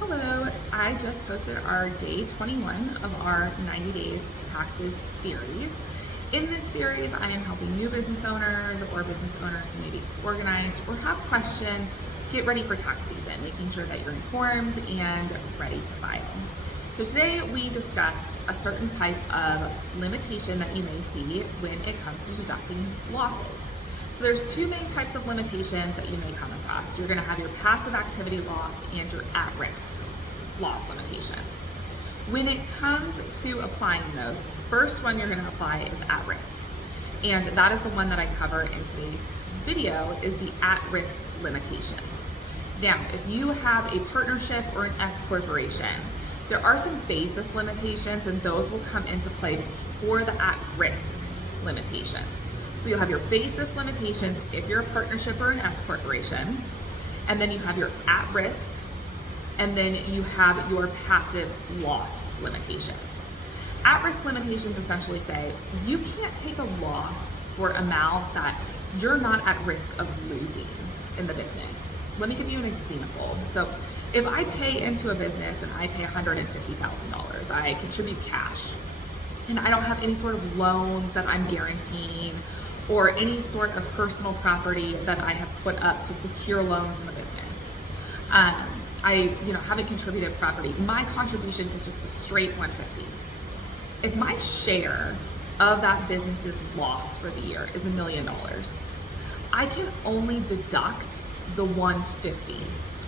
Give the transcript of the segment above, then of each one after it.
Hello, I just posted our day 21 of our 90 Days to Taxes series. In this series, I am helping new business owners or business owners who may be disorganized or have questions get ready for tax season, making sure that you're informed and ready to file. So today we discussed a certain type of limitation that you may see when it comes to deducting losses. So there's two main types of limitations that you may come across. You're going to have your passive activity loss and your at-risk loss limitations. When it comes to applying those, the first one you're going to apply is at-risk. And that is the one that I cover in today's video, is the at-risk limitations. Now, if you have a partnership or an S corporation, there are some basis limitations, and those will come into play before the at-risk limitations. So you'll have your basis limitations if you're a partnership or an S corporation, and then you have your at-risk, and then you have your passive loss limitations. At-risk limitations essentially say you can't take a loss for amounts that you're not at risk of losing in the business. Let me give you an example. So if I pay into a business and I pay $150,000, I contribute cash, and I don't have any sort of loans that I'm guaranteeing or any sort of personal property that I have put up to secure loans in the business. I haven't contributed property. My contribution is just the straight 150. If my share of that business's loss for the year is $1 million, I can only deduct the 150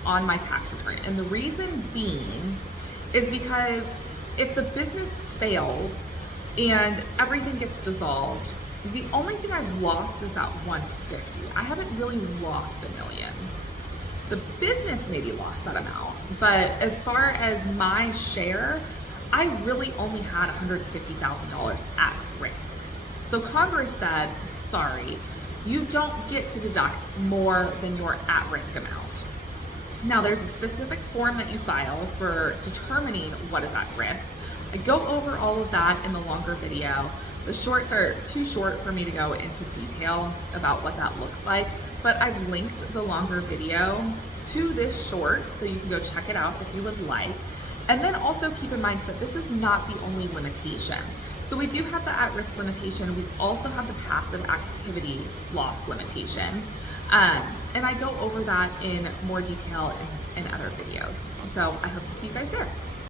on my tax return. And the reason being is because if the business fails and everything gets dissolved, the only thing I've lost is that 150. I haven't really lost $1 million. The business maybe lost that amount, but as far as my share, I really only had $150,000 at risk. So Congress said, sorry, you don't get to deduct more than your at-risk amount. Now there's a specific form that you file for determining what is at risk. I go over all of that in the longer video. The shorts are too short for me to go into detail about what that looks like, but I've linked the longer video to this short so you can go check it out if you would like. And then also keep in mind that this is not the only limitation. So we do have the at-risk limitation. We also have the passive activity loss limitation. And I go over that in more detail in other videos. So I hope to see you guys there.